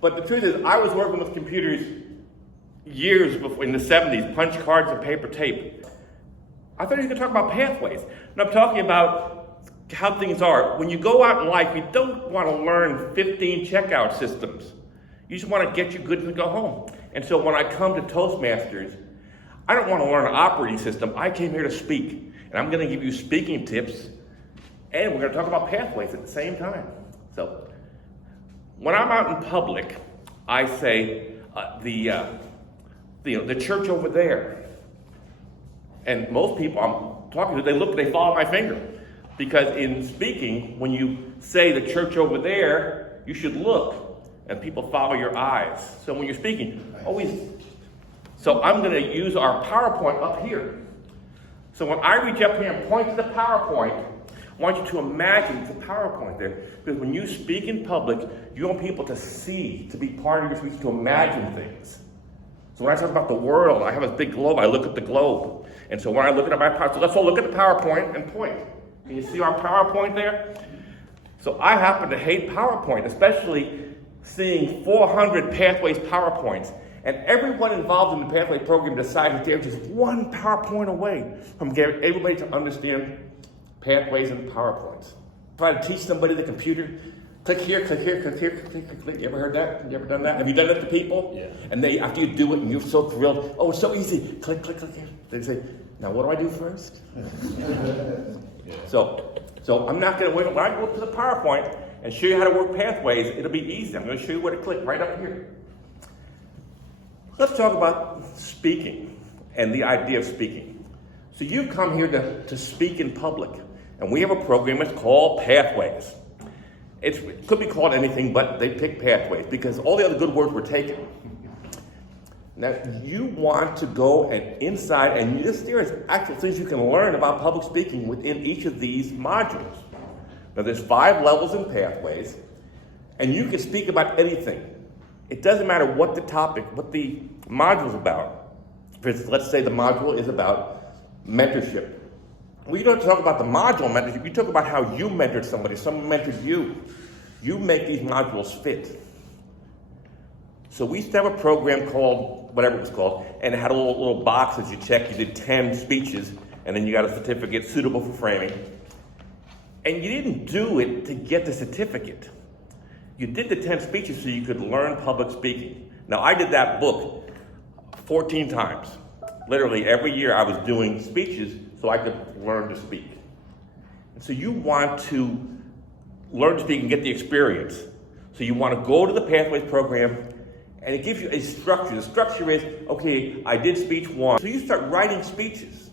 But the truth is, I was working with computers years before, in the 70s, punch cards and paper tape. I thought he was going to talk about pathways. And I'm talking about how things are. When you go out in life, you don't want to learn 15 checkout systems. You just want to get you good and go home. And so when I come to Toastmasters, I don't want to learn an operating system. I came here to speak. And I'm going to give you speaking tips. And we're going to talk about pathways at the same time. So when I'm out in public, I say, the church over there. And most people I'm talking to, they follow my finger. Because in speaking, when you say the church over there, you should look, and people follow your eyes. So when you're speaking, so I'm going to use our PowerPoint up here. So when I reach up here and point to the PowerPoint, I want you to imagine the PowerPoint there. Because when you speak in public, you want people to see, to be part of your speech, to imagine things. So when I talk about the world, I have a big globe, I look at the globe. And so when I look at my PowerPoint, so let's all look at the PowerPoint and point. Can you see our PowerPoint there? So I happen to hate PowerPoint, especially seeing 400 Pathways PowerPoints. And everyone involved in the Pathway program decided they're just one PowerPoint away from getting everybody to understand Pathways and PowerPoints. Try to teach somebody the computer. Click here, click here, click here, click, click, click. You ever heard that? You ever done that? Have you done that to people? Yeah. And they, after you do it and you're so thrilled, oh, it's so easy. Click, click, click here. They say, now what do I do first? Yeah. So I'm not going to wait. When I go up to the PowerPoint and show you how to work Pathways, it'll be easy. I'm going to show you where to click right up here. Let's talk about speaking and the idea of speaking. So you come here to speak in public, and we have a program that's called Pathways. It could be called anything, but they picked Pathways because all the other good words were taken. Now, you want to go inside, and there is actual things you can learn about public speaking within each of these modules. Now, there's 5 levels in Pathways, and you can speak about anything. It doesn't matter what the topic, what the module is about. For instance, let's say the module is about mentorship. Well, you don't talk about the module mentorship, you talk about how you mentored somebody, someone mentored you. You make these modules fit. So we used to have a program called, whatever it was called, and it had a little box that you check. You did 10 speeches, and then you got a certificate suitable for framing. And you didn't do it to get the certificate. You did the 10 speeches so you could learn public speaking. Now, I did that book 14 times. Literally, every year I was doing speeches so I could learn to speak. And so you want to learn to speak and get the experience. So you want to go to the Pathways program, and it gives you a structure. The structure is, okay, I did speech 1. So you start writing speeches.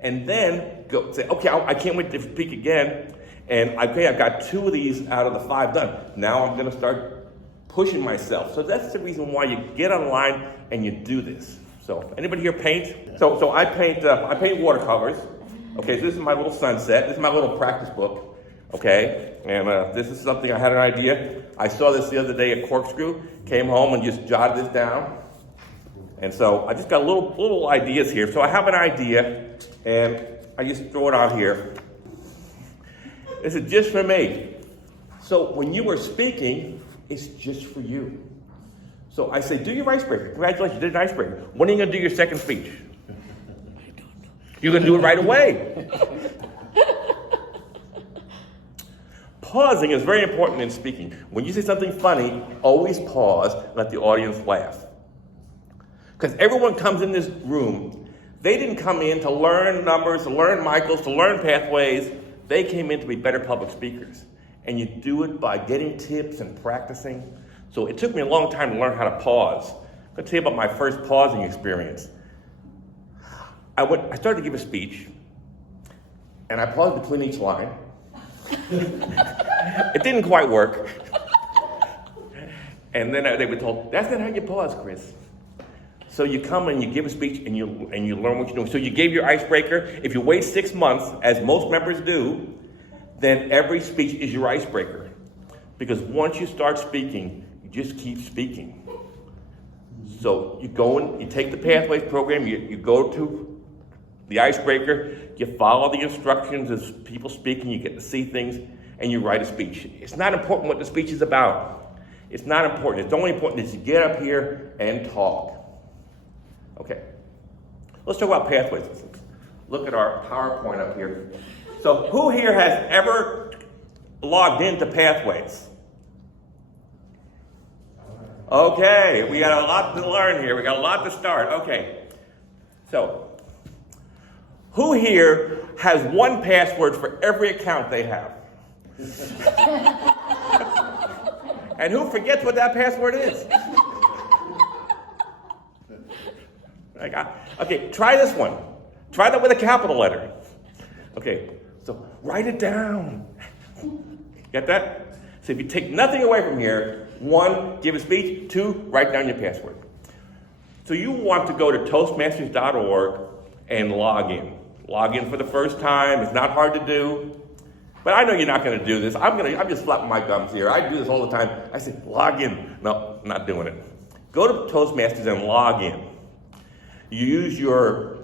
And then go say, okay, I can't wait to speak again. And okay, I've got 2 of these out of the 5 done. Now I'm going to start pushing myself. So that's the reason why you get online and you do this. So anybody here paint? So I paint watercolors. Okay, so this is my little sunset. This is my little practice book. Okay, and this is something I had an idea. I saw this the other day at Corkscrew. Came home and just jotted this down. And so I just got little ideas here. So I have an idea, and I just throw it out here. This is just for me. So when you are speaking, it's just for you. So I say, do your icebreaker. Congratulations, you did an icebreaker. When are you going to do your second speech? You're going to do it right away. Pausing is very important in speaking. When you say something funny, always pause and let the audience laugh. Because everyone comes in this room, they didn't come in to learn numbers, to learn Michaels, to learn Pathways. They came in to be better public speakers. And you do it by getting tips and practicing. So it took me a long time to learn how to pause. I'm going to tell you about my first pausing experience. I started to give a speech, and I paused between each line. It didn't quite work. And then they were told, that's not how you pause, Chris. So you come and you give a speech and you learn what you're doing. So you gave your icebreaker. If you wait 6 months, as most members do, then every speech is your icebreaker. Because once you start speaking, you just keep speaking. So you go and you take the Pathways program, you go to the icebreaker, you follow the instructions as people speaking, you get to see things, and you write a speech. It's not important what the speech is about. It's not important. It's only important is you get up here and talk. Okay. Let's talk about pathways. Look at our PowerPoint up here. So who here has ever logged into Pathways? Okay, we got a lot to learn here. We got a lot to start. Okay. So, who here has one password for every account they have? And who forgets what that password is? Okay, try this one. Try that with a capital letter. Okay, so write it down. Get that? So if you take nothing away from here, 1, give a speech, 2, write down your password. So you want to go to Toastmasters.org and log in. Log in for the first time. It's not hard to do. But I know you're not going to do this. I'm just flapping my gums here. I do this all the time. I say, log in. No, I'm not doing it. Go to Toastmasters and log in. You use your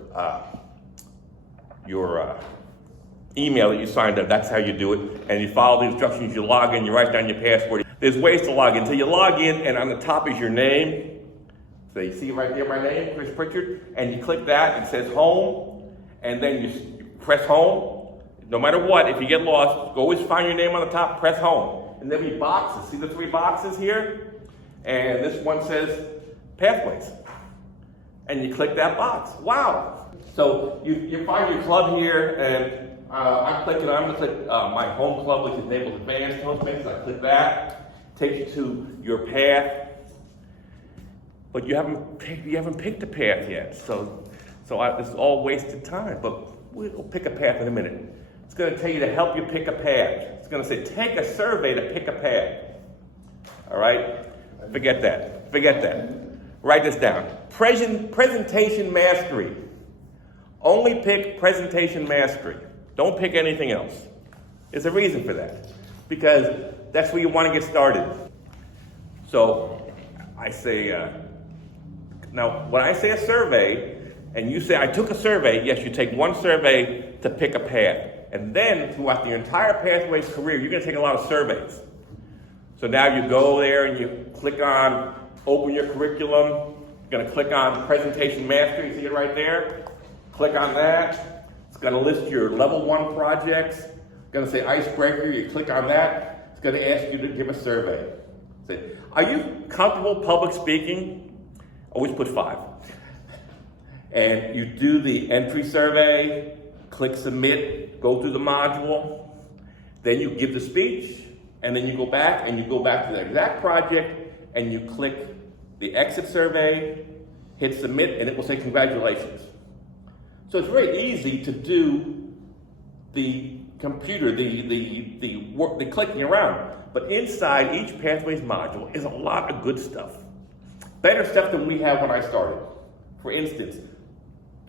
email that you signed up. That's how you do it. And you follow the instructions. You log in. You write down your password. There's ways to log in. So you log in, and on the top is your name. So you see right there my name, Chris Pritchard, and you click that. It says home, and then you press home. No matter what, if you get lost, always find your name on the top, press home. And there'll be boxes. See the 3 boxes here? And this one says Pathways. And you click that box. Wow. So you find your club here, and I'm going to click my home club, which is enabled advanced Toastmasters. I click that. Takes you to your path. But you haven't picked a path yet. So it's all wasted time. But we'll pick a path in a minute. It's going to tell you to help you pick a path. It's going to say, take a survey to pick a path. All right? Forget that. Write this down. Presentation mastery. Only pick presentation mastery. Don't pick anything else. There's a reason for that. Because that's where you want to get started. So I say, now when I say a survey, and you say, I took a survey, yes, you take one survey to pick a path. And then throughout your entire Pathways career, you're going to take a lot of surveys. So now you go there and you click on open your curriculum. You're going to click on presentation mastery. You see it right there? Click on that. It's going to list your level 1 projects. It's going to say icebreaker. You click on that. It's going to ask you to give a survey. Say, are you comfortable public speaking? Always put 5. And you do the entry survey. Click submit, go through the module, then you give the speech, and then you go back to the exact project, and you click the exit survey, hit submit, and it will say congratulations. So it's very easy to do the computer, the work, the clicking around. But inside each Pathways module is a lot of good stuff. Better stuff than we had when I started. For instance,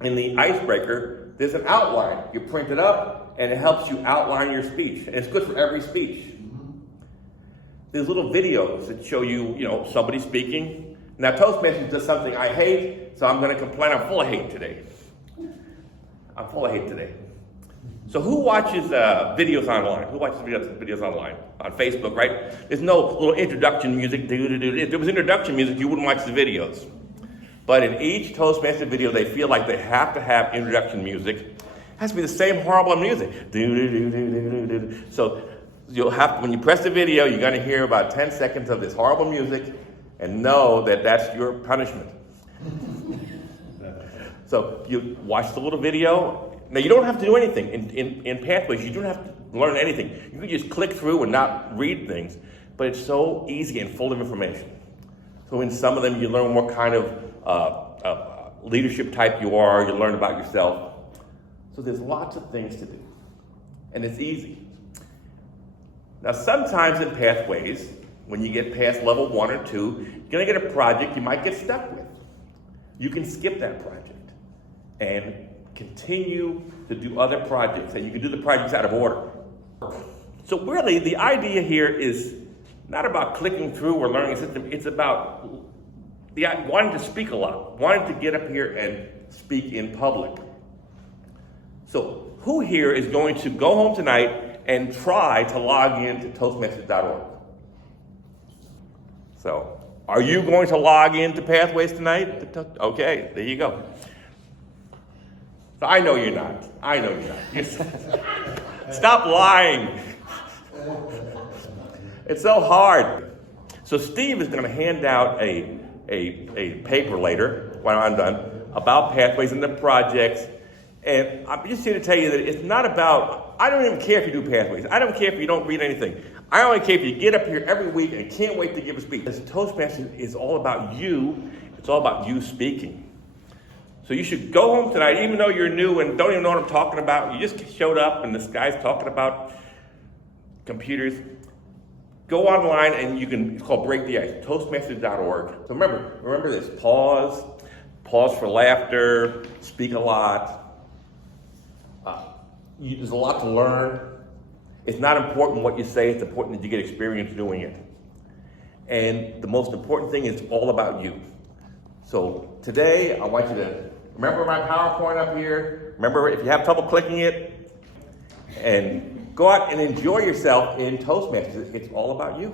in the icebreaker, there's an outline. You print it up, and it helps you outline your speech. And it's good for every speech. There's little videos that show you, somebody speaking. Now, Toastmasters does something I hate, so I'm going to complain. I'm full of hate today. So who watches videos online? Who watches videos online? On Facebook, right? There's no little introduction music. If there was introduction music, you wouldn't watch the videos. But in each Toastmaster video, they feel like they have to have introduction music. It has to be the same horrible music. So you'll have to, when you press the video, you're going to hear about 10 seconds of this horrible music and know that that's your punishment. So you watch the little video. Now, you don't have to do anything. In Pathways, you don't have to learn anything. You can just click through and not read things. But it's so easy and full of information. So in some of them, you learn what kind of leadership type you are. You learn about yourself. So there's lots of things to do. And it's easy. Now, sometimes in Pathways, when you get past level 1 or 2, you're going to get a project you might get stuck with. You can skip that project and continue to do other projects. And you can do the projects out of order. So really, the idea here is not about clicking through or learning a system. It's about wanting to speak a lot, wanting to get up here and speak in public. So who here is going to go home tonight and try to log in to Toastmasters.org? So, are you going to log into Pathways tonight? Okay, there you go. So I know you're not. I know you're not. Stop lying. It's so hard. So Steve is going to hand out a paper later, when I'm done, about Pathways and the projects. And I'm just here to tell you that it's not about, I don't even care if you do Pathways. I don't care if you don't read anything. I only care if you get up here every week and can't wait to give a speech. This Toastmasters is all about you. It's all about you speaking. So you should go home tonight, even though you're new and don't even know what I'm talking about. You just showed up and this guy's talking about computers. Go online and you can, it's called Break the Ice, Toastmasters.org. So remember this, pause for laughter, speak a lot. There's a lot to learn. It's not important what you say, it's important that you get experience doing it. And the most important thing is all about you. So today, I want you to remember my PowerPoint up here. Remember, if you have trouble clicking it, and go out and enjoy yourself in Toastmasters. It's all about you.